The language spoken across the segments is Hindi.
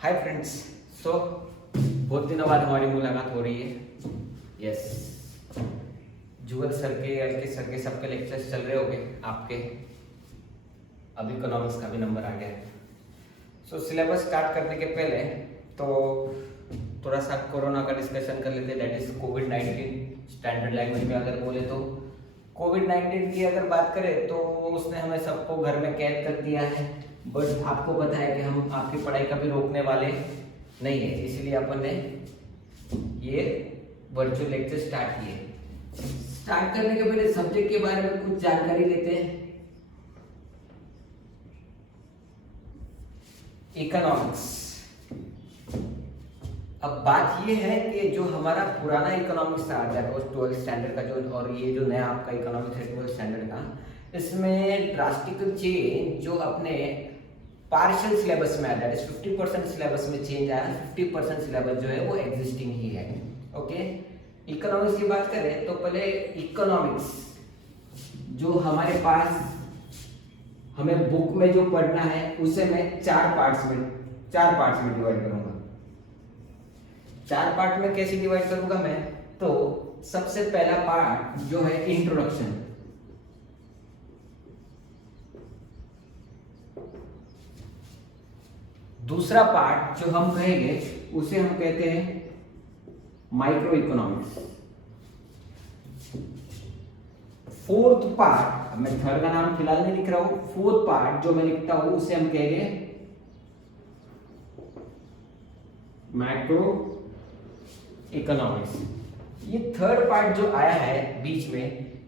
Hi friends. सो बहुत दिनों बाद हमारी मुलाकात हो रही है। यस, जुगल सर के, एल के सर के सबके लेक्चर्स चल रहे होंगे आपके। अब इकोनॉमिक्स का भी नंबर आ गया है। सो सिलेबस स्टार्ट करने के पहले तो थोड़ा सा कोरोना का डिस्कशन कर लेते हैं, that is covid. Standard language में अगर बोले तो कोविड-19 की अगर बात करें तो उसने हमें सबको घर में कैद कर दिया है। बट आपको पता है कि हम आपकी पढ़ाई कभी रोकने वाले नहीं है, इसीलिए अपन ने ये वर्चुअल लेक्चर स्टार्ट किए। स्टार्ट करने के पहले सब्जेक्ट के बारे में कुछ जानकारी लेते हैं। इकोनॉमिक्स। अब बात ये है कि जो हमारा पुराना इकोनॉमिक्स था दैट वाज 12th स्टैंडर्ड का जो, और ये जो नया आपका इकोनॉमिक्स है 12th स्टैंडर्ड का, इसमें ड्रास्टिकल चेंज जो अपने पार्शियल सिलेबस में आया, दैट इज 50% सिलेबस में चेंज आया। 50% सिलेबस जो है वो एग्जिस्टिंग ही है। ओके, इकोनॉमिक्स की बात करें तो पहले इकोनॉमिक्स जो हमारे पास हमें बुक में जो पढ़ना है उसे मैं चार पार्ट्स में डिवाइड करूंगा। चार पार्ट में कैसे डिवाइड करूंगा मैं, तो सबसे पहला पार्ट जो है इंट्रोडक्शन। दूसरा पार्ट जो हम कहेंगे उसे हम कहते हैं माइक्रो इकोनॉमिक्स। फोर्थ पार्ट, मैं थर्ड का नाम फिलहाल नहीं लिख रहा हूं, फोर्थ पार्ट जो मैं लिखता हूं उसे हम कहेंगे मैक्रो इकोनॉमिक्स। ये थर्ड पार्ट जो आया है बीच में,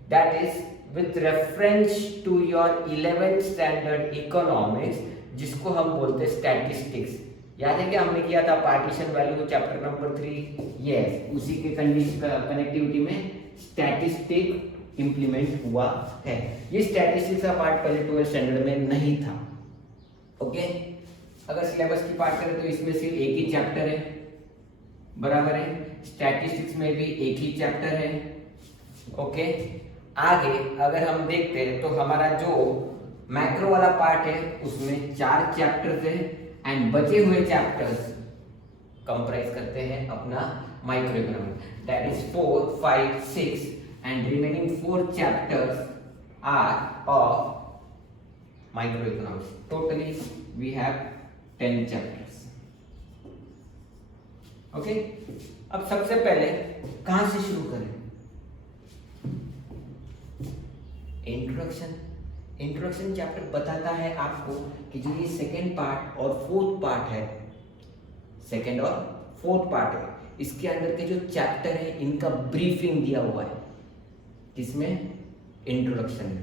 that is with reference to your 11th standard economics, जिसको हम बोलते हैं स्टैटिस्टिक्स। याद है क्या हमने किया था partition value chapter number 3? Yes, उसी के कनेक्टिविटी में स्टैटिस्टिक इंप्लीमेंट हुआ है। ये स्टैटिस्टिक्स का पार्ट पहले 12th स्टैंडर्ड में नहीं था। ओके, अगर सिलेबस की बात करें तो इसमें सिर्फ एक ही चैप्टर है, बराबर है। स्टैटिस्टिक्स में भी एक ही चैप्टर है। ओके, आगे अगर हम देखते हैं तो हमारा जो मैक्रो वाला पार्ट है उसमें 4 चैप्टर्स है, एंड बचे हुए चैप्टर्स कंप्राइज करते हैं अपना micro economics, that is 4, 5, 6 and remaining 4 chapters are of micro economics. Totally we have 10 chapters. Okay, अब सबसे पहले कहां से शुरू करें? इंट्रोडक्शन चैप्टर बताता है आपको कि जो ये सेकेंड पार्ट और फोर्थ पार्ट है, सेकेंड और फोर्थ पार्ट है, इसके अंदर के जो चैप्टर है इनका ब्रीफिंग दिया हुआ है। किसमें? इंट्रोडक्शन में।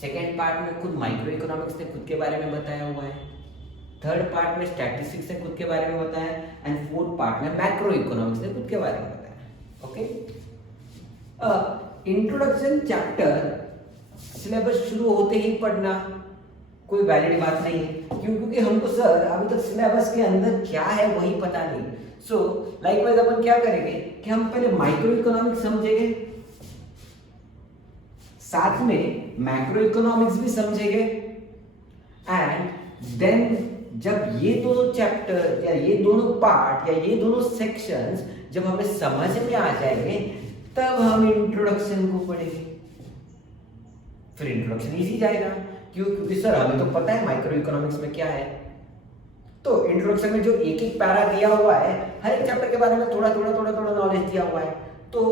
सेकेंड पार्ट में खुद माइक्रो इकोनॉमिक्स ने खुद के बारे में बताया हुआ है, थर्ड पार्ट में स्टैटिस्टिक्स ने खुद के बारे में बताया, एंड फोर्थ पार्ट में मैक्रो इकोनॉमिक्स ने खुद के बारे में बताया। ओके, इंट्रोडक्शन चैप्टर सिलेबस शुरू होते ही पढ़ना कोई वैलिड बात नहीं है। क्यों? क्योंकि हमको सर अभी तक सिलेबस के अंदर क्या है वही पता नहीं। सो लाइकवाइज अपन क्या करेंगे कि हम पहले माइक्रो इकोनॉमिक्स समझेंगे, साथ में मैक्रो इकोनॉमिक्स भी समझेंगे, एंड देन जब ये दोनों चैप्टर या ये दोनों पार्ट या ये दोनों सेक्शंस जब हमें समझ में आ जाएंगे तब हम इंट्रोडक्शन को पढ़ेंगे। फिर इंट्रोडक्शन इजी जाएगा। क्यों? क्योंकि सर हमें तो पता है माइक्रो इकोनॉमिक्स में क्या है। तो इंट्रोडक्शन में जो एक एक पैरा दिया हुआ है, हर एक चैप्टर के बारे में थोड़ा नॉलेज दिया हुआ है। तो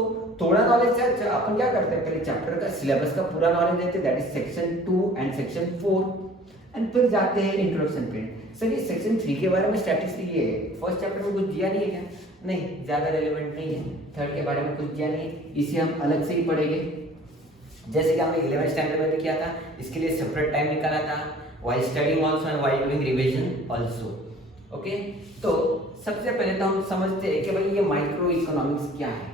थोड़ा नॉलेज से अपन क्या करते हैं, पहले चैप्टर का सिलेबस का पूरा नॉलेज लेते हैं, that is section 2 and section 4, and फिर जाते हैं इंट्रोडक्शन पे। सर ये सेक्शन 3 के बारे में स्टैटिस्टिक्स, ये फर्स्ट चैप्टर में कुछ दिया नहीं है क्या? नहीं, ज्यादा रेलेवेंट नहीं है। थर्ड के बारे में कुछ दिया नहीं है, इसे हम अलग से ही पढ़ेंगे। जैसे कि हमने 11th स्टैंडर्ड में भी किया था, इसके लिए सेपरेट टाइम निकाला था, while studying also and while doing revision also. Okay, तो सबसे पहले तो हम समझते हैं कि भाई ये माइक्रो इकोनॉमिक्स क्या है।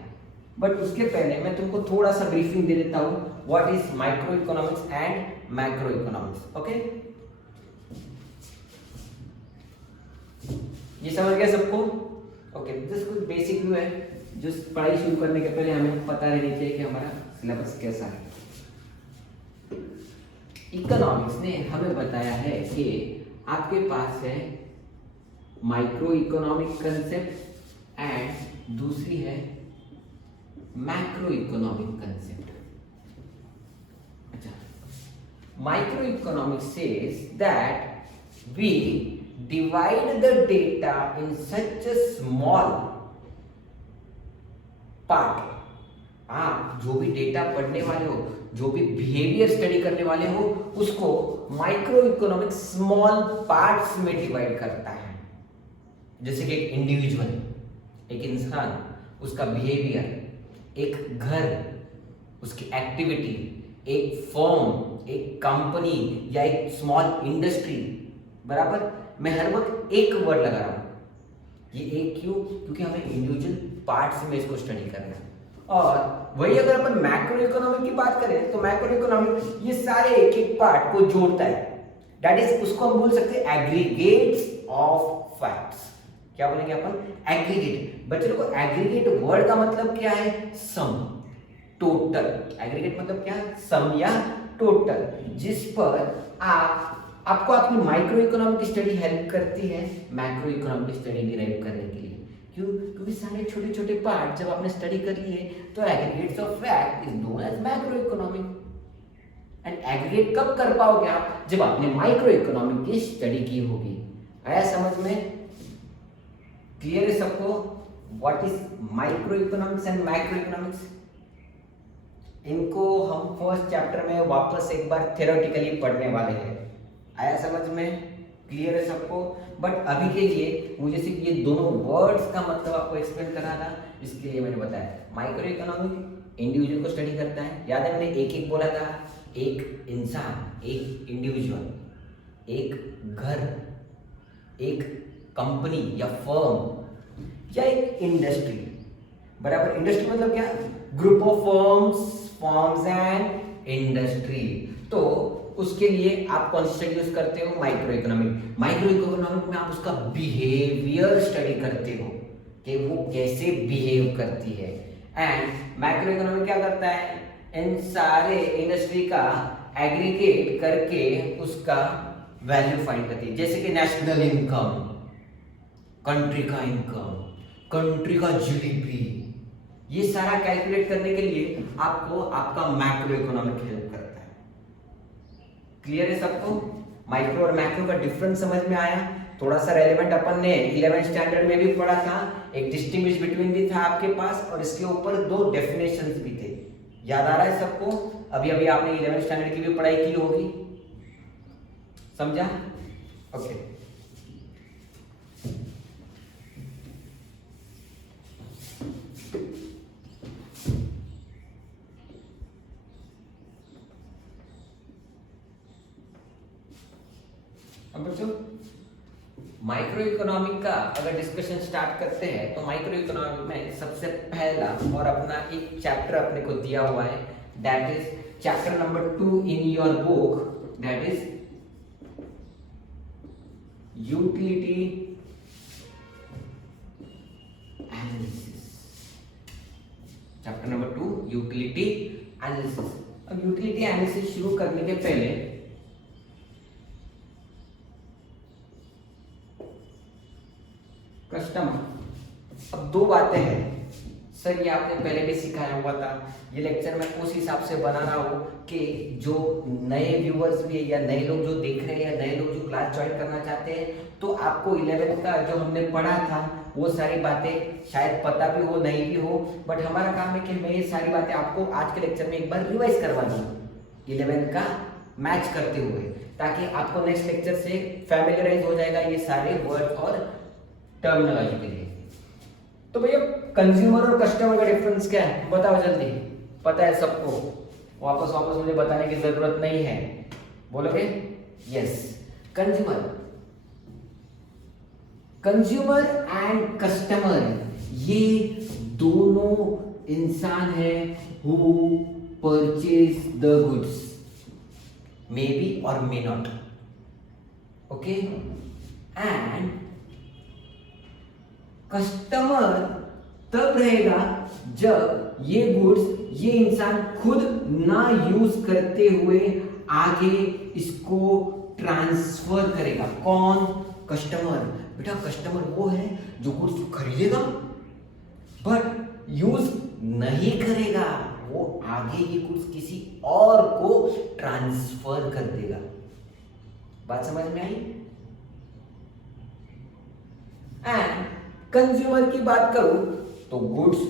बट उसके पहले मैं तुमको थोड़ा सा ब्रीफिंग दे देता हूं, what is micro economics and macro economics. Okay, ये समझ गया सबको? ओके, दिस कुछ बेसिक व्यू है जो पढ़ाई शुरू करने के पहले हमें पता रहनी चाहिए कि हमारा सिलेबस कैसा है। इकोनॉमिक्स ने हमें बताया है कि आपके पास है माइक्रो इकोनॉमिक कंसेप्ट एंड दूसरी है मैक्रो इकोनॉमिक कंसेप्ट। अच्छा, micro economic says that we divide the data in such a small part. आप जो भी डेटा पढ़ने वाले हो, जो भी बिहेवियर स्टडी करने वाले हो, उसको माइक्रो इकोनॉमिक स्मॉल पार्ट्स में डिवाइड करता है। जैसे कि एक इंडिविजुअल, एक इंसान, उसका बिहेवियर, एक घर, उसकी एक्टिविटी, एक फर्म, एक कंपनी या एक स्मॉल इंडस्ट्री। बराबर, मैं हर वक्त एक वर्ड लगा रहा हूं। ये एक क्यों? क्योंकि हमें इंडिविजुअल पार्ट्स में इसको स्टडी करना है। और वही अगर अपन मैक्रो इकोनॉमिक की बात करें तो मैक्रो इकोनॉमिक ये सारे एक एक पार्ट को जोड़ता है। दैट इज, उसको हम बोल सकते हैं एग्रीगेट्स ऑफ फैक्ट्स। क्या बोलेंगे अपन? एग्रीगेट। बच्चे लोगों को एग्रीगेट वर्ड का मतलब क्या है? सम, टोटल। एग्रीगेट मतलब क्या? सम या टोटल, जिस पर आपको अपनी माइक्रो इकोनॉमिक स्टडी हेल्प करती है मैक्रो इकोनॉमिक स्टडी डिराइव करने के लिए। क्यों? क्योंकि सारे छोटे छोटे पार्ट जब आपने स्टडी कर लिए तो aggregates of fact is known as macro economic. And aggregate कब कर पाओगे आप? जब आपने माइक्रो इकोनॉमिक की स्टडी की होगी। आया समझ में? क्लियर है सबको? What is micro economics and macro economics? इनको हम फर्स्ट चैप्टर में वापस एक बार थ्योरेटिकली पढ़ने वाले हैं। आया समझ में? क्लियर है सबको? बट अभी के लिए मुझे सिर्फ ये दोनों वर्ड्स का मतलब आपको एक्सप्लेन कराना, इसके लिए मैंने बताया। माइक्रो इकोनॉमिक इंडिविजुअल को स्टडी करता है। याद है मैंने एक एक बोला था? एक इंसान, एक इंडिविजुअल, एक घर, एक कंपनी या फर्म या एक इंडस्ट्री। बराबर, इंडस्ट्री मतलब क्या? Group of firms and industry. तो उसके लिए आप कौन सी स्टडी यूज करते हो? Micro economic. माइक्रो इकोनॉमिक में आप उसका बिहेवियर स्टडी करते हो कि वो कैसे बिहेव करती है। एंड मैक्रो इकोनॉमिक क्या करता है? इन सारे इंडस्ट्री का एग्रीगेट करके उसका वैल्यू फाइंड करती है। जैसे कि नेशनल इनकम, कंट्री का इनकम, कंट्री का जीडीपी, ये सारा कैलकुलेट करने के लिए आपको आपका मैक्रो इकोनॉमिक हेल्प करता है। क्लियर है सबको? माइक्रो और मैक्रो का डिफरेंस समझ में आया? थोड़ा सा रेलेवेंट अपन ने 11th स्टैंडर्ड में भी पढ़ा था। एक डिस्टिंग्विश बिटवीन भी था आपके पास और इसके ऊपर दो डेफिनेशंस भी थे। याद आ रहा है सबको? अभी अभी आपने 11th स्टैंडर्ड की भी पढ़ाई की होगी। समझा? ओके। अब बच्चों माइक्रो इकोनॉमिक का अगर डिस्कशन स्टार्ट करते हैं तो माइक्रो इकोनॉमिक में सबसे पहला और अपना एक चैप्टर अपने को दिया हुआ है, that is chapter number 2 in your book, that is utility analysis. Chapter number 2 utility analysis. अब यूटिलिटी एनालिसिस शुरू करने के पहले कस्टमर। अब दो बातें हैं सर, ये आपने पहले भी सिखाया हुआ था। ये लेक्चर मैं उस हिसाब से बना रहा हूँ कि जो नए व्यूअर्स भी है या नए लोग जो देख रहे हैं या नए लोग जो क्लास ज्वाइन करना चाहते हैं, तो आपको 11th का जो हमने पढ़ा था वो सारी बातें शायद पता भी हो नहीं भी हो, बट हमारा काम है कि मैं ये सारी बातें आपको आज के लेक्चर में एक बार रिवाइज करवा दूँ 11th का मैच करते हुए, ताकि आपको नेक्स्ट लेक्चर से फैमिलियराइज हो जाएगा ये सारे वर्ड और टर्मिनोलॉजी के लिए। तो भैया कंज्यूमर और कस्टमर का डिफरेंस क्या है बताओ जल्दी। पता है सबको? वापस मुझे बताने की जरूरत नहीं है, बोलोगे? यस। कंज्यूमर एंड कस्टमर ये दोनों इंसान है who purchase the goods, may be or may not. Okay. And customer तब रहेगा जब ये गुड्स ये इंसान खुद ना यूज करते हुए आगे इसको ट्रांसफर करेगा। कौन? कस्टमर, बेटा कस्टमर वो है जो गुड्स खरीदेगा बट यूज नहीं करेगा, वो आगे ये गुड्स किसी और को ट्रांसफर कर देगा। बात समझ में आई? एंड कंज्यूमर की बात करूं तो गुड्स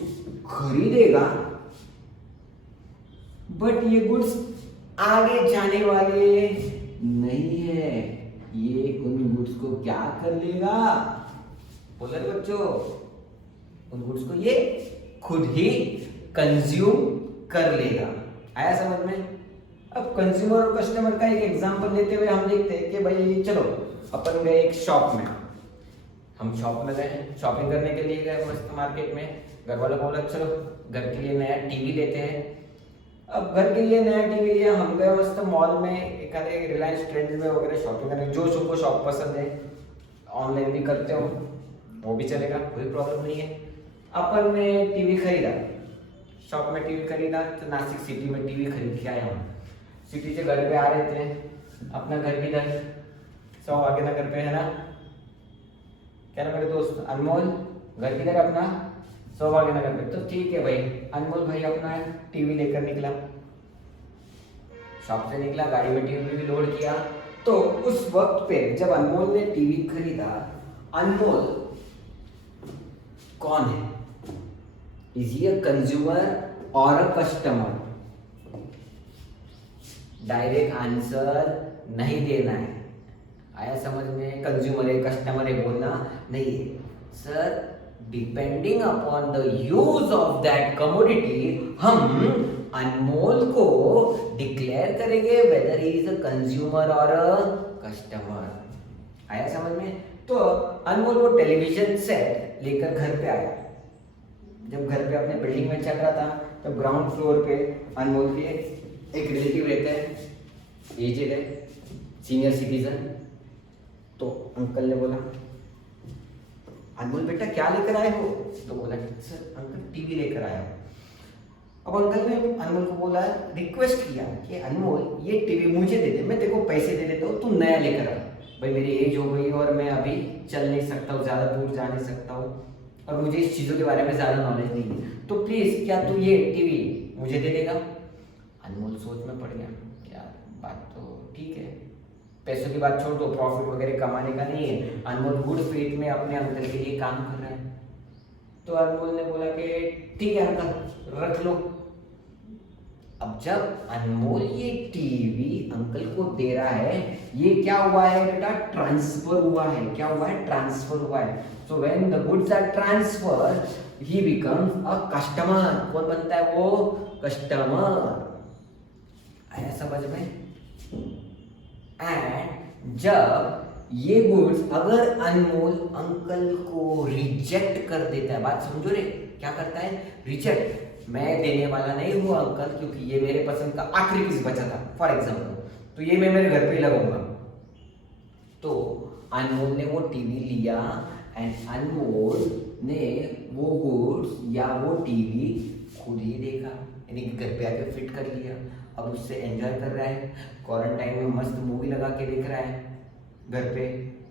खरीदेगा बट ये गुड्स आगे जाने वाले नहीं है, ये उन गुड्स को क्या कर लेगा? बोला बच्चों, उन गुड्स को ये खुद ही कंज्यूम कर लेगा। आया समझ में? अब कंज्यूमर और कस्टमर का एक एग्जांपल लेते हुए हम देखते हैं कि भाई चलो अपन गए एक शॉप में, हम शॉप में गए शॉपिंग करने के लिए गए मस्त मार्केट में, घर वालों को बोला चलो घर के लिए नया टीवी लेते हैं। अब घर के लिए नया टीवी लिया, हम गए मस्त मॉल में, एक रिलायंस ट्रेंड्स में वगैरह शॉपिंग करने, जो तुमको शॉप पसंद है ऑनलाइन भी करते हो वो भी चलेगा, कोई प्रॉब्लम नहीं है। अपन ने टीवी खरीदा, शॉप में टीवी खरीदा तो नासिक सिटी में टीवी खरीद के आया हूँ। सिटी से घर पे आ रहे थे, अपना घर भी दर 100 आगे ना घर पे है ना, क्या ना मेरे दोस्त अनमोल, घर किधर अपना 100 आगे ना घर पे, तो ठीक है भाई। अनमोल भाई अपना टीवी लेकर निकला, शॉप से निकला, गाड़ी में टीवी भी लोड किया। तो उस वक्त पे जब अनमोल ने टीवी खरीदा, अनमोल कौन है? इज ही अ कंज्यूमर और अ कस्टमर? डायरेक्ट आंसर नहीं देना है। आया समझ में? कंज्यूमर है कस्टमर है बोलना नहीं है sir. Depending upon the use of that commodity हम अनमोल को डिक्लेयर करेंगे weather he is a consumer और अ कस्टमर। आया समझ में? तो अनमोल वो टेलीविजन सेट लेकर घर पे आया। जब घर पे अपने बिल्डिंग में चल रहा था तब ग्राउंड फ्लोर पे अनमोल के एक रिलेटिव रहते हैं, एजेड है, सीनियर सिटीजन। तो अंकल ने बोला अनमोल बेटा क्या लेकर आए हो? तो बोला सर अंकल टीवी लेकर आया हूँ। अब अंकल ने अनमोल को बोला, रिक्वेस्ट किया कि अनमोल ये टीवी मुझे दे दे, मैं तेरे को पैसे दे देता हूँ, तू नया लेकर आ। भाई मेरी एज हो गई और मैं अभी चल नहीं सकता हूँ, ज़्यादा दूर जा नहीं सकता हूँ और मुझे इस चीज़ों के बारे में ज़्यादा नॉलेज नहीं है, तो प्लीज़ क्या तू ये टीवी मुझे दे देगा? अनमोल सोच में पड़ गया, यार बात तो ठीक है, पैसों की बात छोड़ दो, प्रॉफिट वगैरह कमाने का नहीं है, अनमोल गुड फेथ में अपने अंकल के लिए काम कर रहा है। तो अनमोल ने बोला कि ठीक है अंकल रख लो। अब जब अनमोल ये टीवी अंकल को दे रहा है, ये क्या हुआ है बेटा? ट्रांसफर हुआ है। क्या हुआ है? ट्रांसफर हुआ है। So when the goods are transfer he becomes a customer. कौन बनता है वो? कस्टमर। आया समझ में? एंड जब ये गुड्स अगर अनमोल अंकल को रिजेक्ट कर देता है, बात समझो रे, क्या करता है? रिजेक्ट, मैं देने वाला नहीं हूँ अंकल क्योंकि ये मेरे पसंद का आखिरी पीस बचा था फॉर एग्जाम्पल, तो ये मैं मेरे घर पे ही लगाऊंगा। तो अनमोल ने वो टीवी लिया एंड अनमोल ने वो गुड्स या वो टीवी खुद ही देखा, यानी कि घर पे आके फिट कर लिया। अब उससे एंजॉय कर रहा है, क्वारंटाइन में मस्त मूवी लगा के देख रहा है घर पे,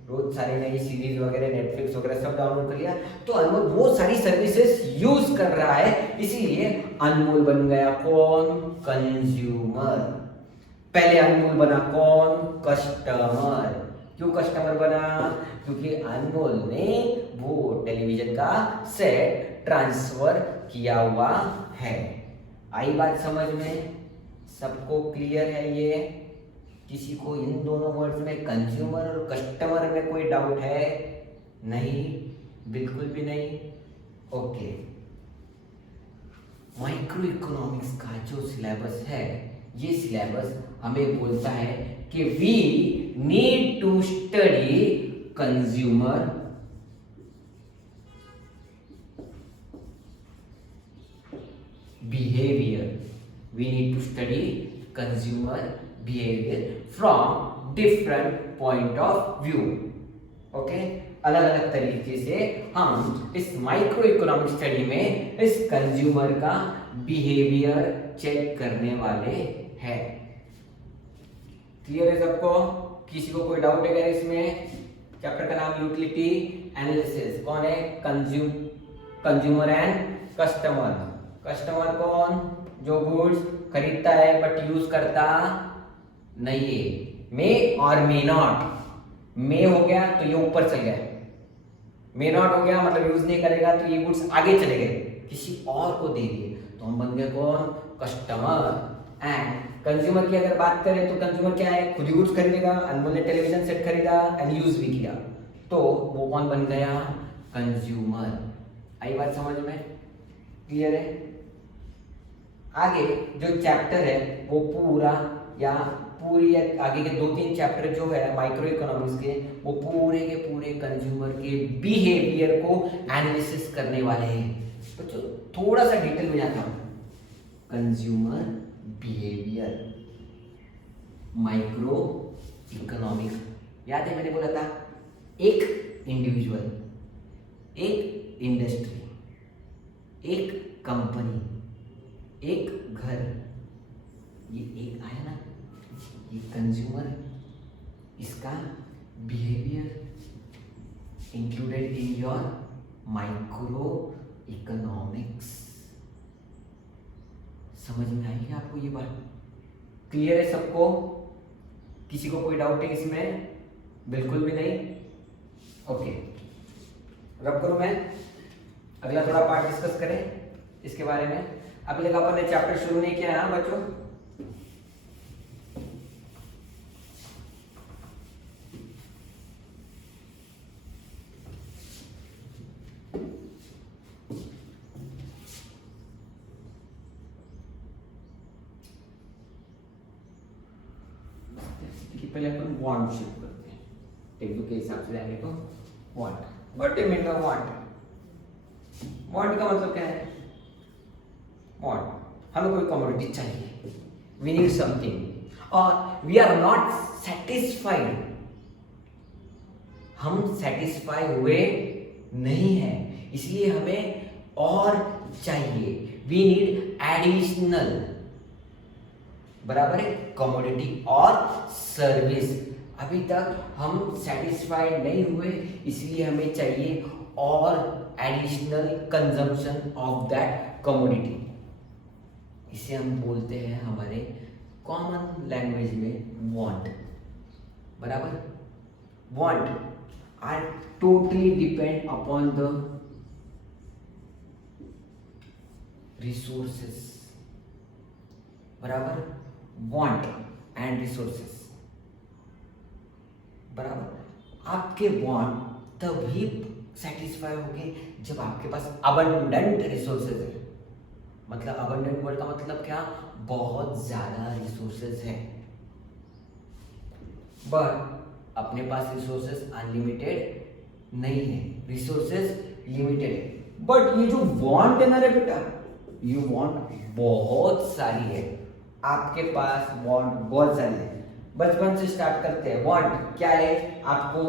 रोज सारी नई सीरीज वगैरह नेटफ्लिक्स वगैरह सब डाउनलोड कर लिया। तो अनमोल वो सारी सर्विसेज यूज कर रहा है, इसीलिए अनमोल बन गया कौन? कंज्यूमर। पहले अनमोल बना कौन? कस्टमर। क्यों कस्टमर बना? क्योंकि अनमोल ने वो टेलीविजन का सेट ट्रांसफर किया हुआ है। आई बात समझ में? सबको क्लियर है ये? किसी को इन दोनों वर्ड्स में कंज्यूमर और कस्टमर में कोई डाउट है? नहीं, बिल्कुल भी नहीं। ओके, माइक्रो इकोनॉमिक्स का जो सिलेबस है, ये सिलेबस हमें बोलता है कि we need to study consumer behaviour. We need to study consumer behavior from different point of view. Okay? अलग अलग तरीके से हम इस माइक्रो इकोनॉमिक स्टडी में इस कंज्यूमर का बिहेवियर चेक करने वाले हैं। क्लियर है सबको? किसी को कोई डाउट है क्या इसमें? चैप्टर का नाम यूटिलिटी एनालिसिस। कौन है? Consumer and customer. कस्टमर कौन? जो गुड्स खरीदता है बट यूज करता नहीं है। मे और मे नॉट। मे हो गया तो ये ऊपर चल गया, मे नॉट हो गया मतलब यूज नहीं करेगा तो ये गुड्स आगे चले गए, किसी और को दे दिए, तो हम बन गए कौन? कस्टमर। एंड कंज्यूमर की अगर बात करें तो कंज्यूमर क्या है? खुद ही गुड्स खरीदेगा, अनमोल ने टेलीविजन सेट खरीदा एंड यूज भी किया, तो वो कौन बन गया? कंज्यूमर। आई बात समझ में? क्लियर है? आगे जो चैप्टर है वो पूरा या पूरी आगे के 2-3 चैप्टर जो है माइक्रो इकोनॉमिक्स के, वो पूरे के पूरे कंज्यूमर के बिहेवियर को एनालिसिस करने वाले हैं। तो थोड़ा सा डिटेल में जाता हूं। Consumer behaviour, micro economic. याद है मैंने बोला था एक इंडिविजुअल, एक इंडस्ट्री, एक कंपनी, एक घर, ये एक आया ना, ये कंज्यूमर, इसका behaviour included in your micro economics. समझ में आएगी आपको ये बात? क्लियर है सबको? किसी को कोई डाउट है इसमें? बिल्कुल भी नहीं? ओके, रब करूं मैं अगला थोड़ा पार्ट डिस्कस करें इसके बारे में। अभी तक अपन ने चैप्टर शुरू नहीं किया है बच्चों। पहले अपन वांट शिफ्ट करते हैं, टेक्निक के हिसाब से जाएंगे तो want. What do you mean by want? Want का मतलब क्या है? वांट, हमें कोई कमोडिटी चाहिए, वी नीड समथिंग और वी आर नॉट सेटिस्फाइड, हम सेटिस्फाई हुए नहीं है, इसलिए हमें और चाहिए, वी नीड एडिशनल, बराबर है, कमोडिटी और सर्विस। अभी तक हम सेटिस्फाइड नहीं हुए, इसलिए हमें चाहिए और additional consumption of that commodity. इसे हम बोलते हैं हमारे कॉमन लैंग्वेज में वांट, बराबर। Want are totally depend upon the resources, बराबर। वांट एंड रिसोर्सेस, बराबर। आपके वांट तभी सेटिस्फाई होंगे जब आपके पास अबंडेंट रिसोर्सेज है। मतलब अबंडेंट वर्ड का मतलब क्या? बहुत ज्यादा रिसोर्सेज है, बट अपने पास रिसोर्सेज अनलिमिटेड नहीं है, रिसोर्सेज लिमिटेड है। बट ये जो वांट है ना रे बेटा, ये वांट बहुत सारी है, आपके पास वांट बहुत सारी है। बचपन से स्टार्ट करते हैं। वांट क्या है? आपको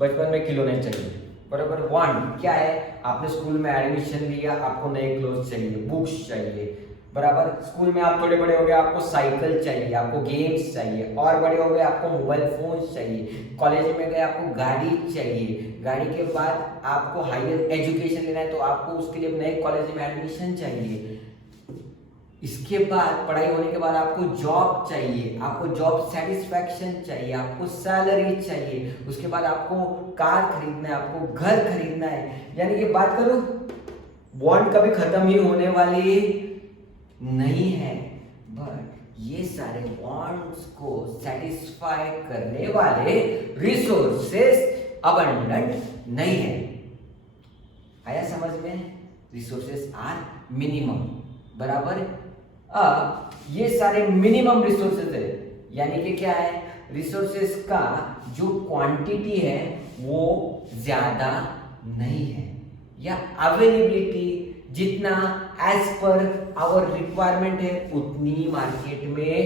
बचपन में खिलौने चाहिए, बराबर। वांट क्या है? आपने स्कूल में एडमिशन लिया, आपको नए क्लोथ चाहिए, बुक्स चाहिए, बराबर। स्कूल में आप थोड़े बड़े हो गए, आपको साइकिल चाहिए, आपको गेम्स चाहिए, और बड़े हो गए आपको मोबाइल फोन चाहिए, कॉलेज में गए आपको गाड़ी चाहिए, गाड़ी के बाद आपको हायर एजुकेशन लेना है तो आपको उसके लिए नए कॉलेज में एडमिशन चाहिए। इसके बाद पढ़ाई होने के बाद आपको जॉब चाहिए, आपको जॉब सेटिस्फैक्शन चाहिए, आपको सैलरी चाहिए, उसके बाद आपको कार खरीदना है, आपको घर खरीदना है। यानी कि बात करूं, वांट कभी खत्म ही होने वाली नहीं है, बट ये सारे वांट्स को सेटिस्फाई करने वाले रिसोर्सेस अबंडेंट नहीं है। आया समझ में? रिसोर्सेस आर मिनिमम, बराबर। अब ये सारे मिनिमम रिसोर्सेज है, यानी कि क्या है? रिसोर्सेज का जो क्वांटिटी है वो ज्यादा नहीं है, या अवेलेबिलिटी जितना एज पर आवर रिक्वायरमेंट है उतनी मार्केट में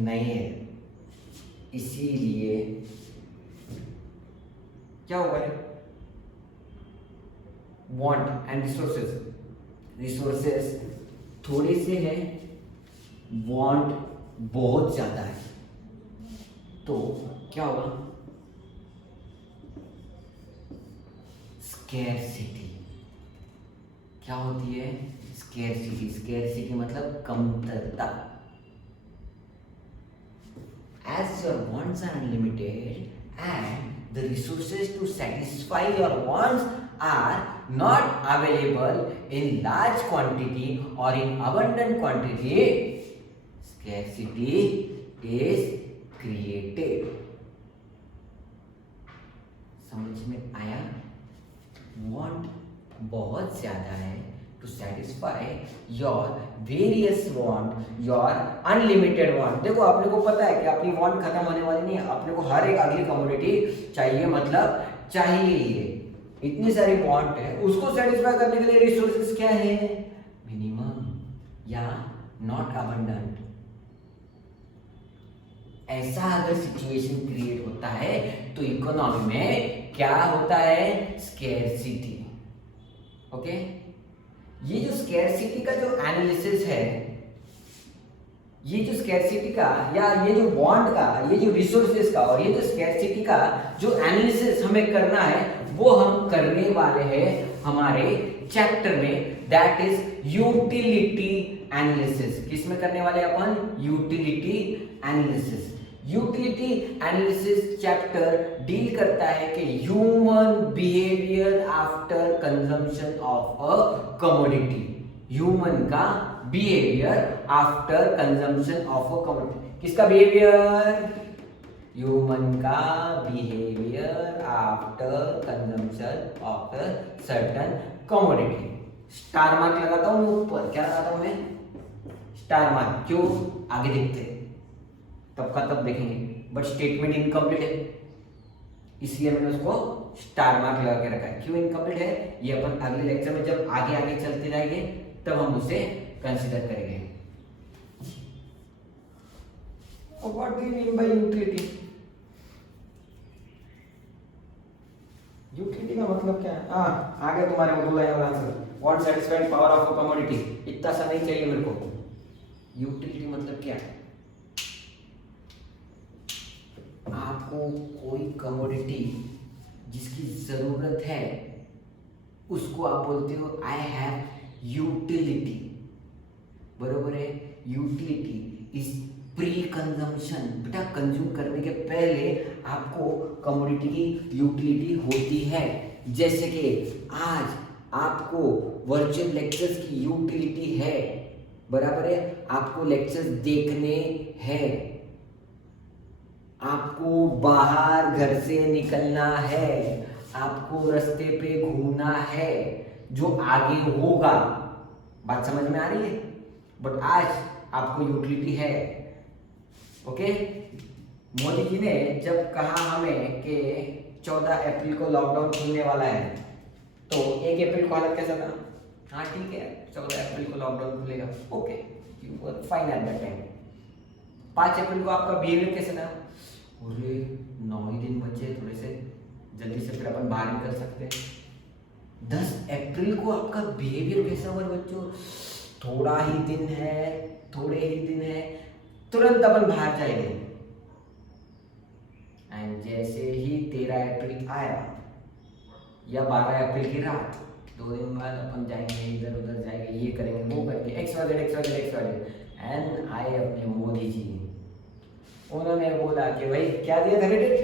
नहीं है। इसीलिए क्या होगा? वांट एंड रिसोर्सेस थोड़े से हैं, वांट बहुत ज्यादा है, तो क्या होगा? स्केर्सिटी। क्या होती है? स्केर्सिटी। स्केर्सिटी मतलब कमतरता। As your wants are unlimited and the resources to satisfy your wants are not available in large quantity or in abundant quantity, scarcity is created. समझ में आया? Want बहुत ज्यादा है to satisfy your various want, your unlimited want। देखो अपने को पता है कि अपनी want खत्म होने वाली नहीं है, अपने को हर एक अगली कमोडिटी चाहिए, मतलब चाहिए ही है। इतनी सारी want है, उसको सेटिस्फाई करने के लिए रिसोर्सेज क्या है? मिनिमम या नॉट अबंडेंट। ऐसा अगर सिचुएशन क्रिएट होता है तो इकोनॉमी में क्या होता है? स्केर्सिटी। ओके, ये जो स्केर्सिटी का जो एनालिसिस है, ये जो स्केर्सिटी का या ये जो वांट का, ये जो रिसोर्सेज का और ये जो स्केर्सिटी का जो एनालिसिस हमें करना है, वो हम करने वाले हैं हमारे चैप्टर में, दैट इज यूटिलिटी एनालिसिस। किसमें करने वाले अपन? Utility analysis. Utility analysis chapter deal करता है कि human behaviour after consumption of a commodity. Human का behaviour after consumption of a commodity. किसका बिहेवियर? ह्यूमन का behaviour after consumption of a certain commodity. Star mark लगाता हूं मैं ऊपर। क्या लगाता हूं मैं? Star mark. क्यों? आगे देखते, तब का तब देखेंगे, बट स्टेटमेंट इनकम्प्लीट है इसलिए मैंने उसको स्टार मार्क लगा के रखा है। क्यों इनकम्प्लीट है ये अपन अगले लेक्चर में जब आगे आगे चलते जाएंगे तब हम उसे कंसीडर करेंगे। What do you mean by utility? Utility का मतलब क्या है? आगे तुम्हारे को बोला है answer, what satisfied power of a commodity. इतना सा नहीं चाहिए मेरे को। यूटिलिटी मतलब क्या है? आपको कोई कमोडिटी जिसकी जरूरत है उसको आप बोलते हो आई हैव यूटिलिटी। बरोबर है? Utility is pre consumption. बेटा कंज्यूम करने के पहले आपको कमोडिटी की यूटिलिटी होती है। जैसे कि आज आपको वर्चुअल लेक्चर्स की यूटिलिटी है, बराबर है? आपको लेक्चर्स देखने हैं, आपको बाहर घर से निकलना है, आपको रास्ते पे घूमना है, जो आगे होगा। बात समझ में आ रही है? बट आज आपको यूटिलिटी है। ओके, मोदी जी ने जब कहा हमें कि 14 अप्रैल को लॉकडाउन खुलने वाला है, तो 1 अप्रैल को हालत कैसा था? हाँ ठीक है, 14 अप्रैल को लॉकडाउन खुलेगा, okay, you were fine at that time. 5 अप्रैल को आपका बिहेवियर कैसा था? अरे 9 ही दिन बचे, थोड़े से जल्दी से फिर अपन बाहर निकल सकते हैं। 10 अप्रैल को आपका बिहेवियर कैसा हुआ बच्चों? थोड़ा ही दिन है, थोड़े ही दिन है, तुरंत अपन बाहर जाएंगे। एंड जैसे ही 13 अप्रैल आया या 12 अप्रैल की रात, 2 दिन बाद अपन जाएंगे, इधर उधर जाएंगे, ये करेंगे, वो करेंगे, एक्स एंड आए अपने मोदी जी। उन्होंने बोला कि भाई क्या दिया था क्रेडिट?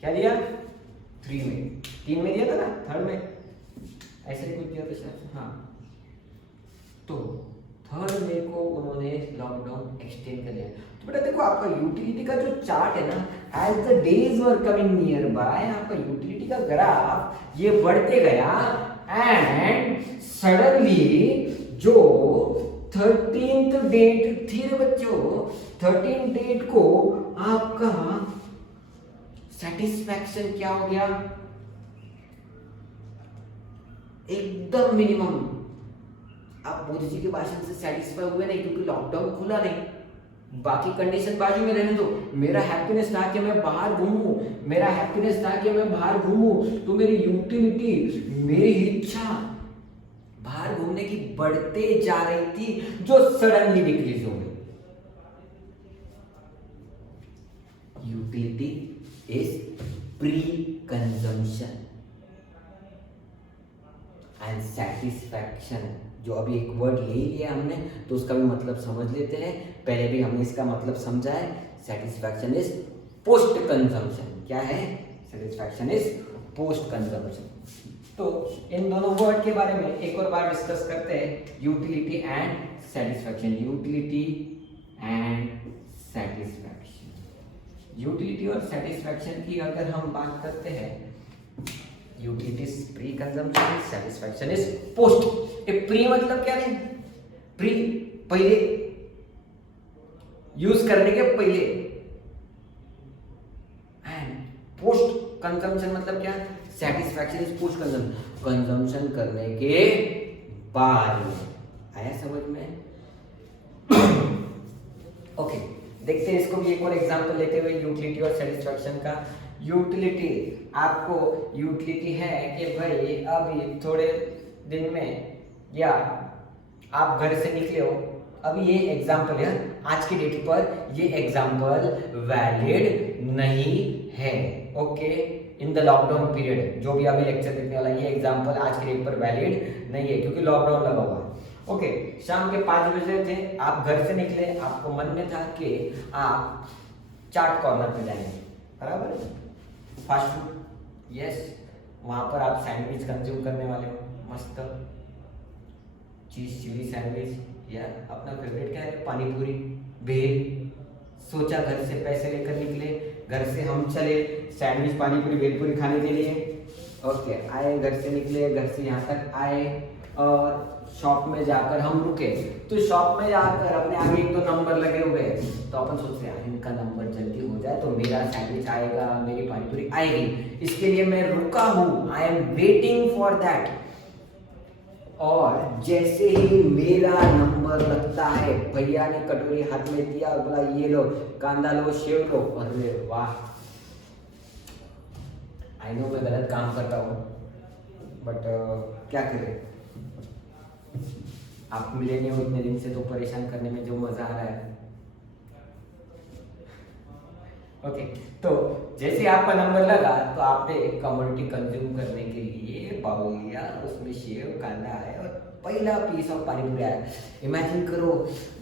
क्या दिया? 3 में, 3 में दिया था ना, 3rd में ऐसे ही कुछ दिया था शायद। हाँ, तो 3rd मई को उन्होंने लॉकडाउन एक्सटेंड कर लिया। तो बेटा देखो आपका यूटिलिटी का जो चार्ट है ना, as the days were coming nearby, आपका यूटिलिटी का ग्राफ ये बढ़ते गया एंड सडनली जो 13th डेट थी रे बच्चों, 13th डेट को आपका सेटिस्फैक्शन क्या हो गया? एकदम मिनिमम। आप मोदी जी के भाषण से सेटिस्फाई हुए नहीं क्योंकि लॉकडाउन खुला नहीं। बाकी कंडीशन बाजू में रहने दो। मेरा हैप्पीनेस था कि मैं बाहर घूमूं, मेरा हैप्पीनेस था कि मैं बाहर घूमूं, तो मेरी यूटिलिटी, मेरी इच्छा बाहर घूमने की बढ़ते जा रही थी, जो सडनली डिक्रीज हो गई। Utility is pre consumption. And satisfaction, जो अभी एक वर्ड ले लिया हमने तो उसका भी मतलब समझ लेते हैं। पहले भी हमने इसका मतलब समझा है। Satisfaction is post consumption. क्या है? Satisfaction is post consumption. तो इन दोनों वर्ड के बारे में एक और बार डिस्कस करते हैं, utility and satisfaction. Utility and satisfaction. Utility और सेटिस्फैक्शन की अगर हम बात करते हैं, utility is pre consumption, satisfaction is post. A pre मतलब क्या है? प्री पहले, यूज करने के पहले। एंड पोस्ट कंजम्पशन मतलब क्या? Satisfaction is post consumption, consumption करने के बाद में। आया समझ में? ओके, देखते हैं इसको भी एक और एग्जांपल लेते हुए यूटिलिटी और सेटिस्फैक्शन का। यूटिलिटी, आपको यूटिलिटी है कि भाई अभी थोड़े दिन में या आप घर से निकले हो, अभी ये एग्जांपल है, आज की डेट पर ये एग्जांपल वैलिड नहीं है। Okay, in the lockdown period, जो भी अभी लेक्चर देखने वाला, ये एग्जांपल आज की डेट पर वैलिड नहीं है क्योंकि लॉकडाउन लगा हुआ है। ओके, शाम के 5 बजे थे, आप घर से निकले, आपको मन में था कि आप चाट कॉर्नर पे जाएंगे, बराबर, फास्ट फूड। यस, वहां पर आप सैंडविच कंज्यूम करने वाले हो, मस्त चीज चिली सैंडविच, या अपना फेवरेट क्या है, पानी पूरी, भेल। सोचा घर से पैसे लेकर निकले, घर से हम चले सैंडविच पानी पूरी भेलपूरी खाने के लिए। ओके, आए, घर से निकले, घर से यहाँ तक आए और शॉप में जाकर हम रुके। तो शॉप में जाकर अपने आगे एक तो नंबर लगे हुए, तो अपन सोचते हैं इनका नंबर जल्दी हो जाए तो मेरा सैंडविच आएगा, मेरी पानी पूरी आएगी, इसके लिए मैं रुका हूँ, I am waiting for that. और जैसे ही मेरा नंबर लगता है, भैया ने कटोरी हाथ में दिया और बोला ये लो, कांदा लो, सेव लो। अरे वाह, आई नो मैं गलत काम करता हूँ, बट क्या करें, आप मिले नहीं हो इतने दिन से, तो परेशान करने में जो मजा आ रहा है। ओके, तो जैसे आपका नंबर लगा तो आपने कमोडिटी कंज्यूम करने के लिए बाउल लिया, उसमें सेव कांदा है और पहला पीस ऑफ पानी पूरी आया। इमेजिन करो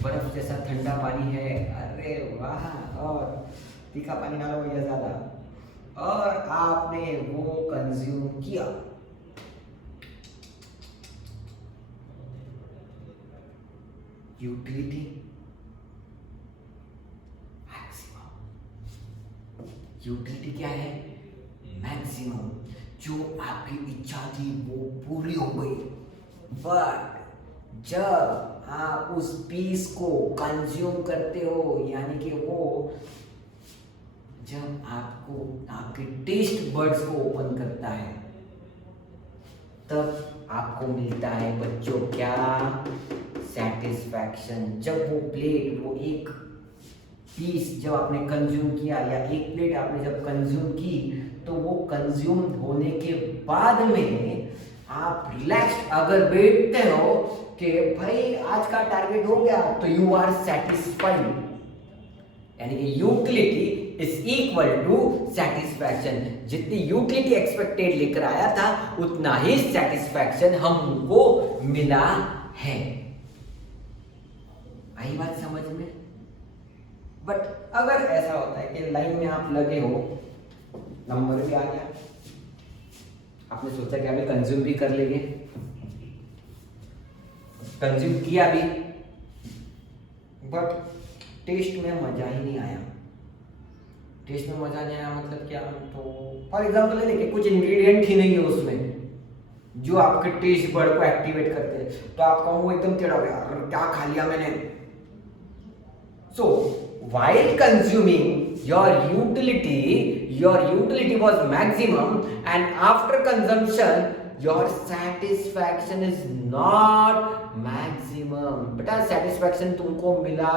बर्फ जैसा ठंडा पानी है, अरे वाह, और तीखा पानी ना लो या ज्यादा, और आपने वो कंज्यूम किया। Utility maximum. यूटिलिटी क्या है? मैक्सिमम। जो आपकी इच्छा थी वो पूरी हो गई, बट जब आप उस पीस को कंज्यूम करते हो, यानी कि वो जब आपको आपके टेस्ट बड्स को ओपन करता है, तब आपको मिलता है बच्चों क्या? सेटिस्फैक्शन। जब वो प्लेट, वो एक पीस जब आपने कंज्यूम किया, या एक प्लेट आपने जब कंज्यूम की, तो वो कंज्यूम होने के बाद में आप रिलैक्स्ड अगर बैठते हो कि भाई आज का टारगेट हो गया, तो यू आर सेटिस्फाइड। यानी कि utility is equal to satisfaction. जितनी यूटिलिटी एक्सपेक्टेड लेकर आया था, उतना ही सेटिस्फैक्शन हमको मिला है। आई बात समझ में? बट अगर ऐसा होता है कि लाइन में आप लगे हो, नंबर भी आ गया, आपने सोचा कि अभी कंज्यूम भी कर लेंगे, कंज्यूम किया भी, बट टेस्ट में मजा ही नहीं आया। टेस्ट में मजा नहीं आया मतलब क्या? तो फॉर एग्जाम्पल ले लेके कुछ इंग्रेडिएंट ही नहीं है उसमें जो आपके टेस्ट बर्ड को एक्टिवेट करते हैं, तो आपका मुंह एकदम टेढ़ा हो गया, क्या खा लिया मैंने। So while consuming, your utility was maximum, and after consumption your satisfaction is not maximum। बेटा satisfaction तुमको मिला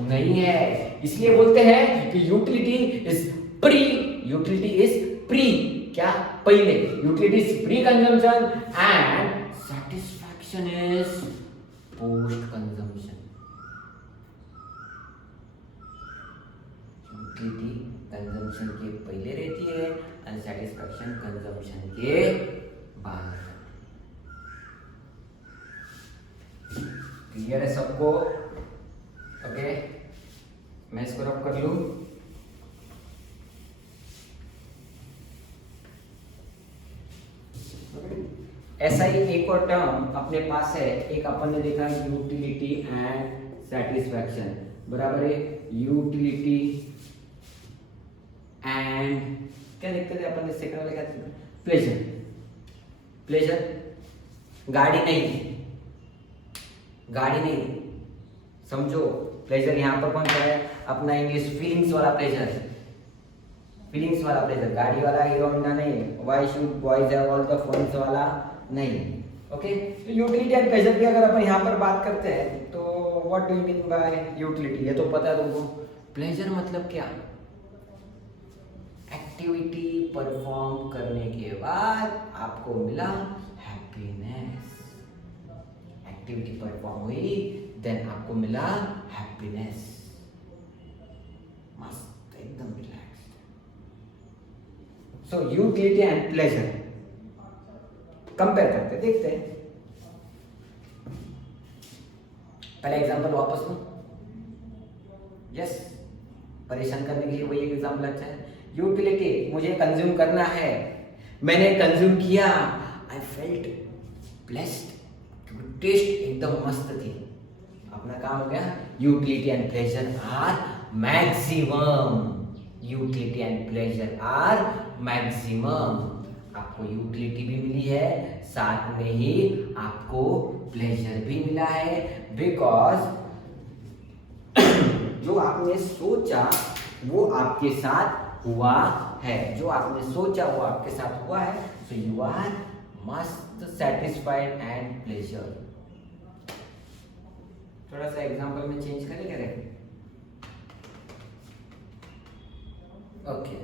नहीं है, इसलिए बोलते हैं कि यूटिलिटी इज प्री क्या? पहले। Utility is pre consumption and satisfaction is post consumption. Utility consumption के पहले रहती है कंजम्पशन के बाद। क्लियर है सबको? ओके, मैं इसको रब कर लूं। ऐसा ही एक और टर्म अपने पास है, एक अपन ने देखा यूटिलिटी एंड सेटिस्फैक्शन, बराबर है यूटिलिटी एंड क्या देखते थे अपन ने सेकंड वाले, क्या थे? प्लेजर। प्लेजर गाड़ी नहीं, गाड़ी नहीं, समझो प्लेजर यहाँ पर कौन सा है अपना इंग्लिश फीलिंग्स वाला प्लेजर, फीलिंग्स वाला प्लेजर, गाड़ी वाला हीरो होंडा नहीं, why should boys have all the funs वाला नहीं। ओके, तो यूटिलिटी एंड प्लेजर की अगर अपन यहाँ पर बात करते हैं तो what do you mean by utility? ये तो पता है तुमको। प्लेजर मतलब क्या? एक्टिविटी परफॉर्म करने के बाद आपको मिला हैप्पीनेस, एक्टिविटी परफॉर्म हुई देन आपको मिला हैप्पीनेस, मस्त एकदम relaxed. So utility and pleasure compare करते देखते हैं। पहले एग्जांपल वापस लो। यस, परेशान करने के लिए वही एग्जांपल अच्छा है। यूटिलिटी, मुझे कंज्यूम करना है, मैंने कंज्यूम किया, आई फेल्ट ब्लेस्ड, टेस्ट एकदम मस्त थी, अपना काम हो गया। Utility and pleasure are maximum, utility and pleasure are maximum. आपको यूटिलिटी भी मिली है, साथ में ही आपको प्लेजर भी मिला है, बिकॉज जो आपने सोचा वो आपके साथ हुआ है, जो आपने सोचा वो आपके साथ हुआ है। सो यू आर मस्त सेटिस्फाइड एंड प्लेजर। थोड़ा सा एग्जांपल में चेंज करें। ओके,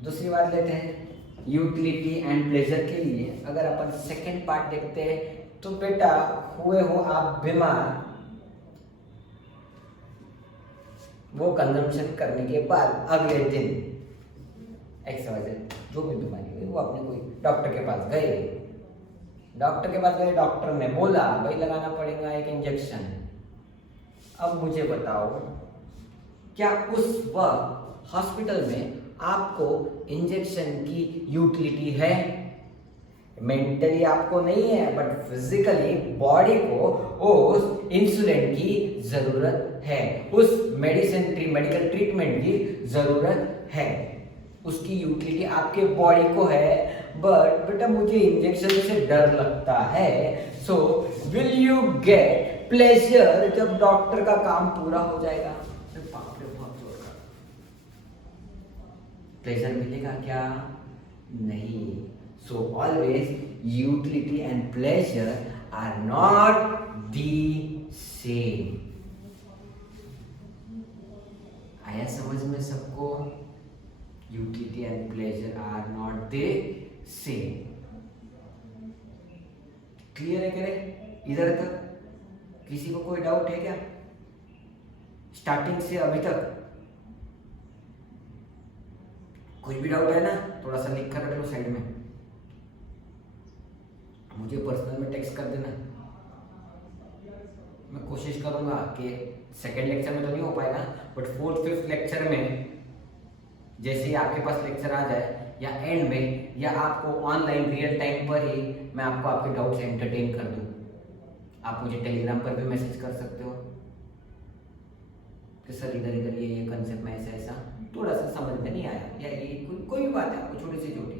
दूसरी बात लेते हैं यूटिलिटी एंड प्लेजर के लिए। अगर अपन सेकंड पार्ट देखते हैं तो बेटा हुए हो आप बीमार, वो कंजम्पशन करने के बाद अगले दिन XYZ जो भी बीमारी हुई, वो अपने कोई डॉक्टर के पास गए, डॉक्टर ने बोला भाई लगाना पड़ेगा एक इंजेक्शन। अब मुझे बताओ, क्या उस वक्त हॉस्पिटल में आपको इंजेक्शन की यूटिलिटी है? मेंटली आपको नहीं है, बट फिजिकली बॉडी को उस इंसुलिन की जरूरत है, उस मेडिकल ट्रीटमेंट की जरूरत है, उसकी यूटिलिटी आपके बॉडी को है। बट बेटा मुझे इंजेक्शन से डर लगता है, so will you get pleasure जब डॉक्टर का काम पूरा हो जाएगा? प्लेजर मिलेगा क्या? नहीं। So always utility and pleasure are not the same. आया समझ में सबको? Utility and pleasure are not the same. Clear है क्या? इधर तक किसी को कोई डाउट है क्या? स्टार्टिंग से अभी तक कोई भी डाउट है ना? थोड़ा सा लिख कर रख लो साइड में, मुझे पर्सनल में टेक्स्ट कर देना। मैं कोशिश करूंगा कि सेकेंड लेक्चर में तो नहीं हो पाएगा, बट फोर्थ फिफ्थ लेक्चर में जैसे ही आपके पास लेक्चर आ जाए या एंड में या आपको ऑनलाइन रियल टाइम पर ही मैं आपको आपके डाउट्स एंटरटेन कर दूं। आप मुझे टेलीग्राम पर भी मैसेज कर सकते हो कि सर इधर ये कंसेप्ट में ऐसा थोड़ा सा समझ में नहीं आया, या ये कोई भी बात है आपको छोटी से छोटी।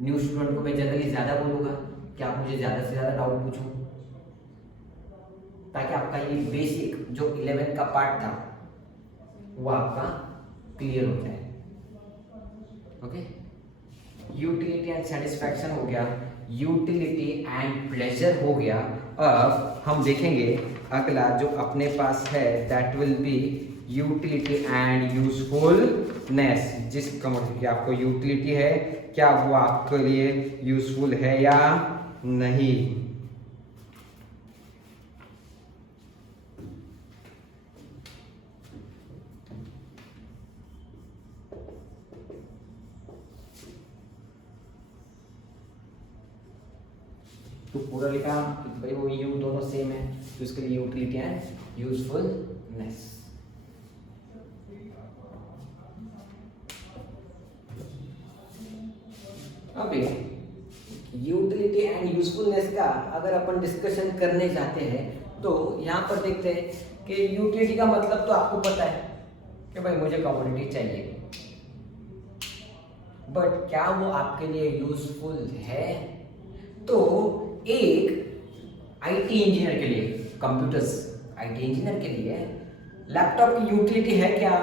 न्यू स्टूडेंट को मैं जनरली ज़्यादा बोलूँगा कि आप मुझे ज़्यादा से ज़्यादा डाउट पूछो, ताकि आपका ये बेसिक जो 11 का पार्ट था वो आपका क्लियर हो जाए। ओके, यूटिलिटी एंड सेटिस्फैक्शन हो गया, यूटिलिटी एंड प्लेजर हो गया। अब हम देखेंगे अगला जो अपने पास है, that will be utility and usefulness. जिस कमोडिटी की आपको यूटिलिटी है, क्या वो आपके लिए यूजफुल है या नहीं? तो पूरा लिखा कि भाई वो यू दोनों सेम है, तो इसके लिए यूटिलिटी एंड यूजफुलनेस। अभी यूटिलिटी एंड यूजफुलनेस का अगर अपन डिस्कशन करने जाते हैं तो यहाँ पर देखते हैं कि यूटिलिटी का मतलब तो आपको पता है कि भाई मुझे कमोडिटी चाहिए, बट क्या वो आपके लिए यूजफुल है? तो एक आईटी इंजीनियर के लिए, कंप्यूटर्स आईटी इंजीनियर के लिए लैपटॉप की यूटिलिटी है क्या?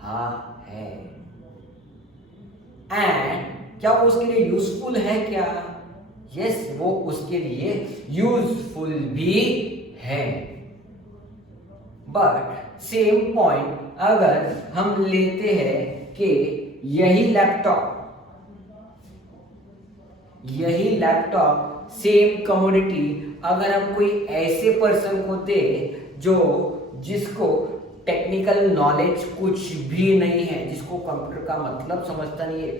हाँ है। एंड क्या वो उसके लिए यूजफुल है क्या? यस, वो उसके लिए यूजफुल भी है। बट सेम पॉइंट अगर हम लेते हैं कि यही लैपटॉप सेम कमोडिटी अगर हम कोई ऐसे पर्सन को दे जिसको टेक्निकल नॉलेज कुछ भी नहीं है, जिसको कंप्यूटर का मतलब समझता नहीं है,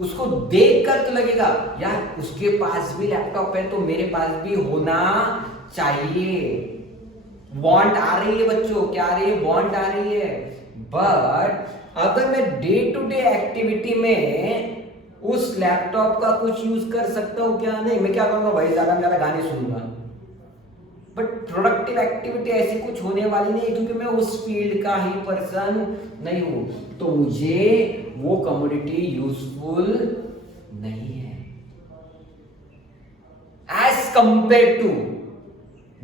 उसको देखकर तो लगेगा यार उसके पास भी लैपटॉप है तो मेरे पास भी होना चाहिए। वांट आ रही है बच्चों, क्या आ रही है? वांट आ रही है। बट अगर मैं डे टू डे एक्टिविटी में उस लैपटॉप का कुछ यूज कर सकता हूं क्या? नहीं, मैं क्या करूंगा भाई, ज्यादा से ज्यादा गाने सुनूंगा। बट प्रोडक्टिव एक्टिविटी ऐसी कुछ होने वाली नहीं, क्योंकि मैं उस फील्ड का ही पर्सन नहीं हूं, तो मुझे वो कमोडिटी यूजफुल नहीं है as compare to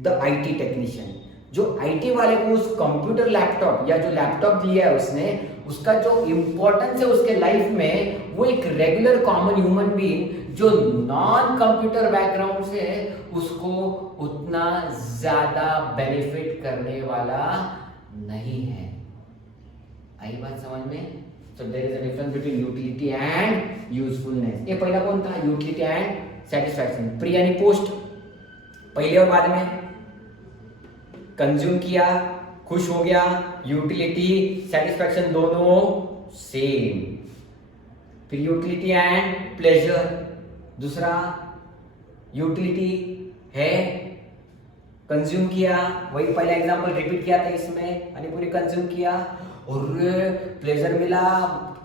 the IT technician. जो आईटी वाले को उस कंप्यूटर लैपटॉप या जो लैपटॉप दिया है उसने, उसका जो इंपॉर्टेंस है उसके लाइफ में, वो एक रेगुलर कॉमन ह्यूमन बीइंग जो नॉन कंप्यूटर बैकग्राउंड से है उसको उतना ज्यादा बेनिफिट करने वाला नहीं है। आई बात समझ में? So there is a difference between utility and usefulness. ये पहला कौन था? Utility and satisfaction. प्री यानी पोस्ट, पहले और बाद में। कंज्यूम किया, खुश हो गया, यूटिलिटी सेटिस्फैक्शन दोनों सेम। फिर यूटिलिटी एंड प्लेजर, दूसरा यूटिलिटी है, कंज्यूम किया, वही पहला एग्जांपल रिपीट किया था इसमें, यानी पूरी कंज्यूम किया और प्लेजर मिला,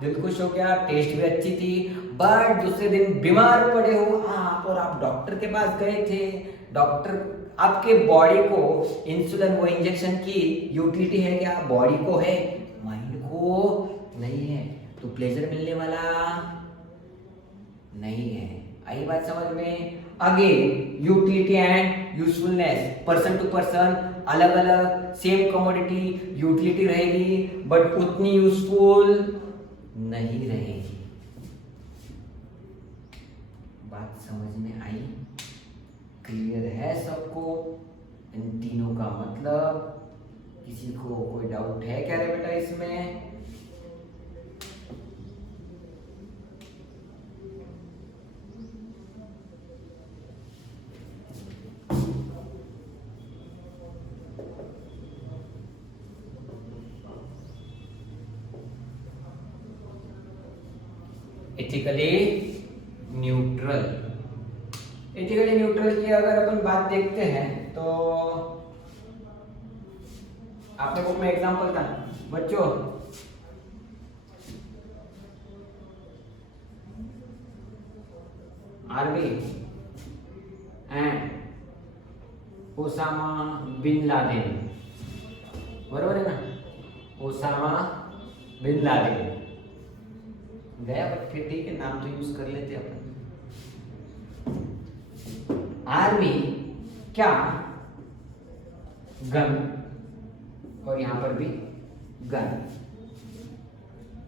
दिल खुश हो गया, टेस्ट भी अच्छी थी। बट दूसरे दिन बीमार पड़े हो आप और आप डॉक्टर के पास गए थे, डॉक्टर आपके बॉडी को इंसुलिन वो इंजेक्शन की यूटिलिटी है क्या? बॉडी को है, माइंड को नहीं है, तो प्लेजर मिलने वाला नहीं है। आई बात समझ में? Again utility and usefulness, person to person अलग अलग, सेम कमोडिटी, यूटिलिटी रहेगी बट उतनी यूजफुल नहीं रहेगी। बात समझ में आई? क्लियर है सबको इन तीनों का मतलब? किसी को कोई डाउट है क्या रे बेटा इसमें? Ethically neutral. एथिकली न्यूट्रल की अगर अपन बात देखते हैं तो आपने बुक में एग्जांपल था बच्चों, army and Osama bin Laden, बरोबर है ना? ओसामा बिन लादेन गया, बट फिर ठीक है, नाम तो यूज कर लेते अपन। आर्मी क्या? गन, और यहां पर भी गन।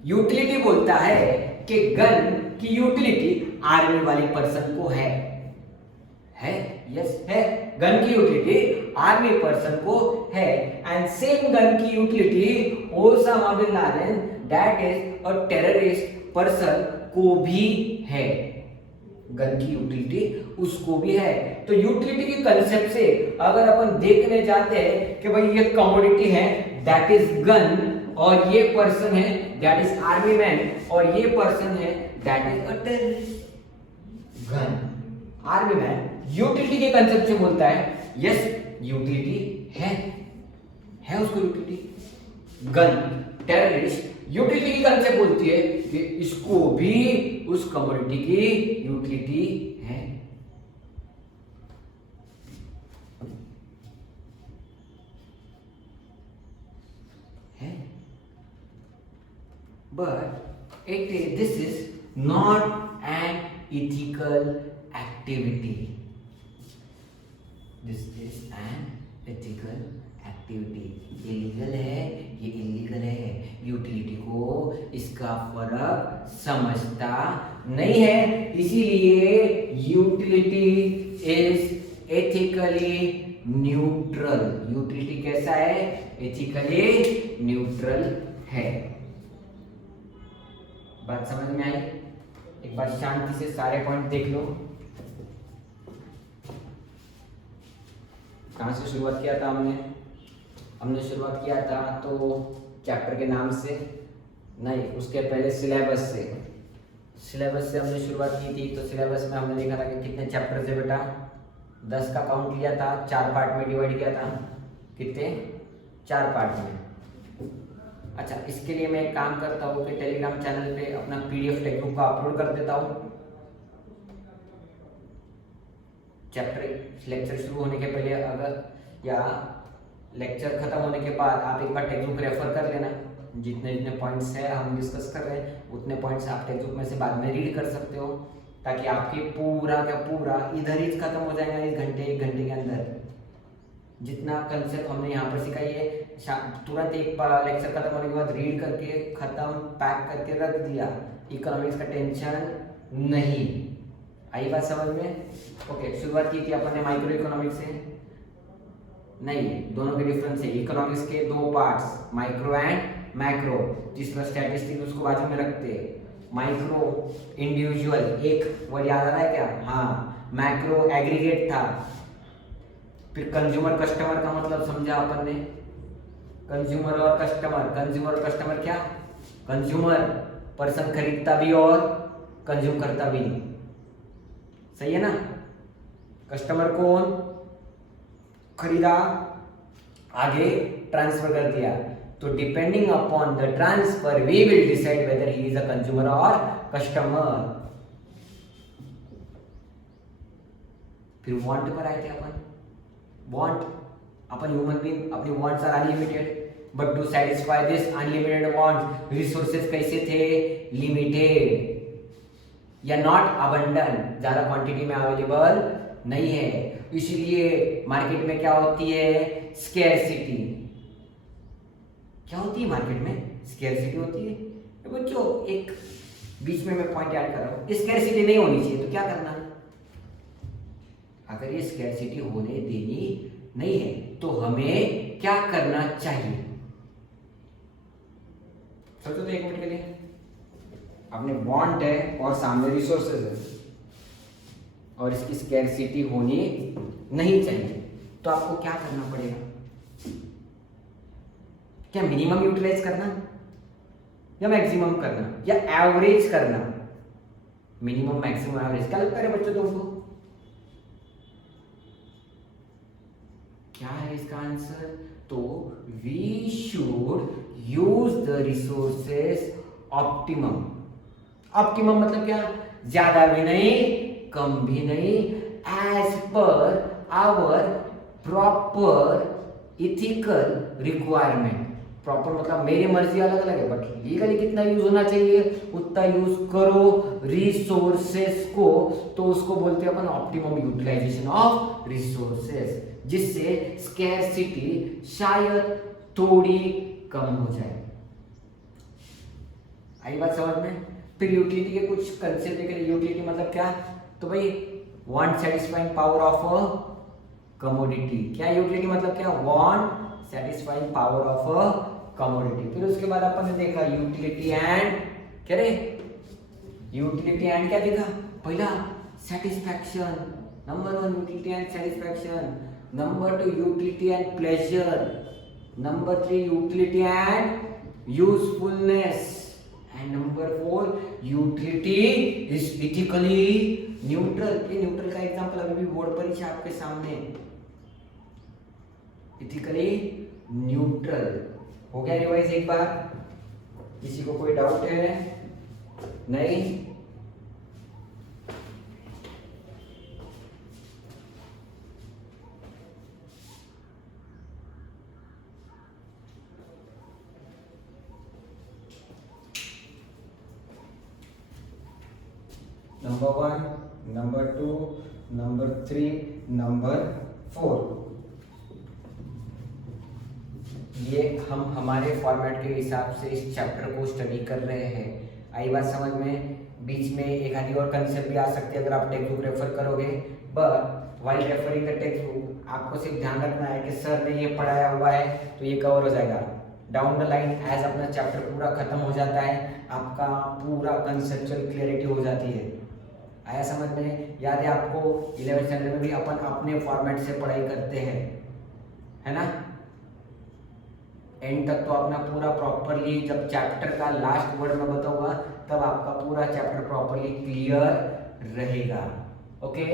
यूटिलिटी बोलता है कि गन की यूटिलिटी आर्मी वाले पर्सन को है। यस है, गन की यूटिलिटी आर्मी पर्सन को है। एंड सेम गन की utility Osama bin Laden, that is a terrorist person, को भी है। गन की यूटिलिटी उसको भी है। तो यूटिलिटी के कंसेप्ट से अगर अपन देखने जाते हैं कि भाई ये कमोडिटी है, दैट इज गन, और ये पर्सन है दैट इज आर्मी मैन, और ये पर्सन है that is a terrorist. Gun army man utility के कंसेप्ट से बोलता है यस यूटिलिटी है उसको यूटिलिटी। गन टेररिस्ट यूटिलिटी की कंसेप्ट बोलती है कि इसको भी उस कम्युनिटी की यूटिलिटी है। But this is not an ethical activity. This is an ethical activity. Illegal है, ये इलीगल है। यूटिलिटी को इसका फर्क समझता नहीं है, इसीलिए utility is ethically neutral. Utility कैसा है? एथिकली न्यूट्रल है। बात समझ में आई? एक बार शांति से सारे पॉइंट देख लो। कहाँ से शुरुआत किया था हमने शुरुआत किया था तो चैप्टर के नाम से नहीं, उसके पहले सिलेबस से हमने शुरुआत की थी। तो सिलेबस में हमने देखा था कि कितने चैप्टर थे बेटा, 10 का काउंट लिया था, 4 पार्ट में डिवाइड किया था। कितने? 4 पार्ट में। अच्छा, इसके लिए मैं एक काम करता हूँ कि टेलीग्राम चैनल पे अपना PDF टेक्स्ट बुक का अपलोड कर देता हूँ। चैप्टर लेक्चर शुरू होने के पहले अगर या लेक्चर खत्म होने के बाद आप एक बार टेक्स्ट बुक रेफर कर लेना। जितने जितने पॉइंट्स है हम डिस्कस कर रहे हैं उतने पॉइंट्स आप टेक्स्ट बुक में से बाद में रीड कर सकते हो, ताकि आपके पूरा का पूरा इधर ही खत्म हो जाएगा इस घंटे 1 घंटे के अंदर। जितना कंसेप्ट हमने यहाँ पर सिखाई है तुरंत एक लेक्चर खत्म होने के बाद रीड करके खत्म पैक करके रख दिया। इकोनॉमिक्स का टेंशन नहीं। आई बात समझ में? ओके, शुरुआत की थी अपन ने माइक्रो इकोनॉमिक्स से। नहीं, दोनों के डिफरेंस है। इकोनॉमिक्स के 2 पार्ट्स, माइक्रो एंड मैक्रो। जिसमें स्टैटिस्टिक्स उसको बाजू में रखते हैं। माइक्रो इंडिविजुअल, एक वर्ड याद आ रहा है क्या? हाँ, मैक्रो एग्रीगेट था। फिर कंज्यूमर कस्टमर का मतलब समझा अपन ने। कंज्यूमर और कस्टमर क्या? कंज्यूमर पर्सन खरीदता भी और कंज्यूम करता भी, सही है ना? कस्टमर कौन? खरीदा, आगे ट्रांसफर कर दिया। तो depending upon the transfer we will decide whether he is a consumer और कस्टमर। फिर वांट पर आए थे अपन। वांट, अपन ह्यूमन बीइंग, अपनी wants are unlimited, but to satisfy this unlimited wants resources कैसे थे? लिमिटेड या नॉट अबंडेंट, ज्यादा क्वांटिटी में अवेलेबल नहीं है। इसीलिए मार्केट में क्या होती है? स्केर्सिटी। क्या होती है मार्केट में? स्केर्सिटी होती है। तो बच्चों एक बीच में मैं पॉइंट ऐड कर रहा हूँ, स्केर्सिटी नहीं होनी चाहिए तो क्या करना? अगर ये स्केर्सिटी होने देनी नहीं है तो हमें क्या करना चाहिए? सोचो तो 1 मिनट के लिए। आपने वांट है और सामने रिसोर्सेज है और इसकी स्केर्सिटी होनी नहीं चाहिए, तो आपको क्या करना पड़ेगा? क्या मिनिमम यूटिलाइज करना या मैक्सिमम करना या एवरेज करना? मिनिमम, मैक्सिमम, एवरेज, क्या लगता है बच्चों तुमको? क्या है इसका आंसर? तो we should use the resources optimum. Optimum मतलब क्या? ज्यादा भी नहीं, कम भी नहीं, as per our proper ethical requirement. Proper मतलब मेरी मर्जी अलग अलग है, बट लीगली कितना यूज होना चाहिए उतना यूज करो रिसोर्सेस को, तो उसको बोलते हैं अपन ऑप्टिमम यूटिलाइजेशन ऑफ रिसोर्सेस, जिससे स्कैर्सिटी शायद थोड़ी कम हो जाए। आई बात समझ में? फिर यूटिलिटी के कुछ कंसेप्ट देखें। यूटिलिटी मतलब क्या? तो भाई want satisfying power of a commodity. क्या यूटिलिटी मतलब क्या? Want satisfying power of a commodity. फिर उसके बाद अपन ने देखा यूटिलिटी एंड क्या रे? यूटिलिटी एंड क्या देखा? पहला satisfaction, number 1 utility and satisfaction, number 2 utility and pleasure, number 3 utility and usefulness, and number 4 utility is ethically neutral. ये न्यूट्रल का एग्जांपल अभी भी बोर्ड पर ही है आपके सामने। इथिकली न्यूट्रल हो गया रिवाइज एक बार। किसी को कोई डाउट है? नहीं? नंबर 1, नंबर 2, नंबर 3, नंबर 4, ये हम हमारे फॉर्मेट के हिसाब से इस चैप्टर को स्टडी कर रहे हैं। आई बात समझ में? बीच में एक आधी और कंसेप्ट भी आ सकती है अगर आप टेक्स्ट बुक रेफर करोगे, but while referring the text book आपको सिर्फ ध्यान रखना है कि सर ने ये पढ़ाया हुआ है तो ये कवर हो जाएगा। डाउन द लाइन एज अपना चैप्टर पूरा खत्म हो जाता है, आपका पूरा कंसेप्चुअल क्लियरिटी हो जाती है। आया समझ में? याद है आपको 11th स्टैंडर्ड में भी अपन अपने फॉर्मेट से पढ़ाई करते हैं, है ना? एंड तक तो अपना पूरा प्रॉपरली, जब चैप्टर का लास्ट वर्ड में बताऊंगा तब आपका पूरा चैप्टर प्रॉपरली क्लियर रहेगा। ओके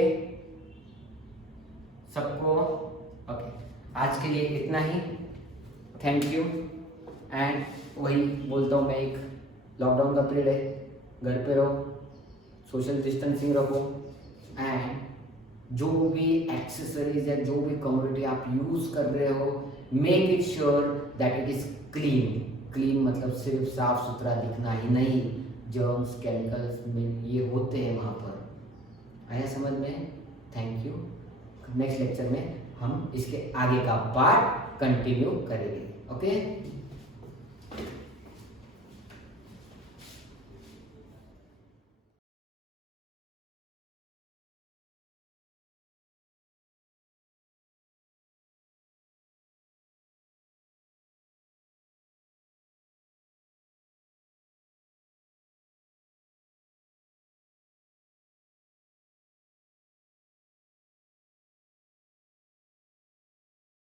सबको? ओके आज के लिए इतना ही। Thank you. एंड वही बोलता हूँ मैं, एक लॉकडाउन का पीरियड है, घर पे रहो, सोशल डिस्टेंसिंग रखो, एंड जो भी एक्सेसरीज या जो भी कमोडिटी आप यूज कर रहे हो, make it sure that it is clean. Clean मतलब सिर्फ साफ सुथरा दिखना ही नहीं, जर्म्स केमिकल्स में ये होते हैं वहाँ पर। आया समझ में? Thank you. नेक्स्ट लेक्चर में हम इसके आगे का पार्ट कंटिन्यू करेंगे। ओके।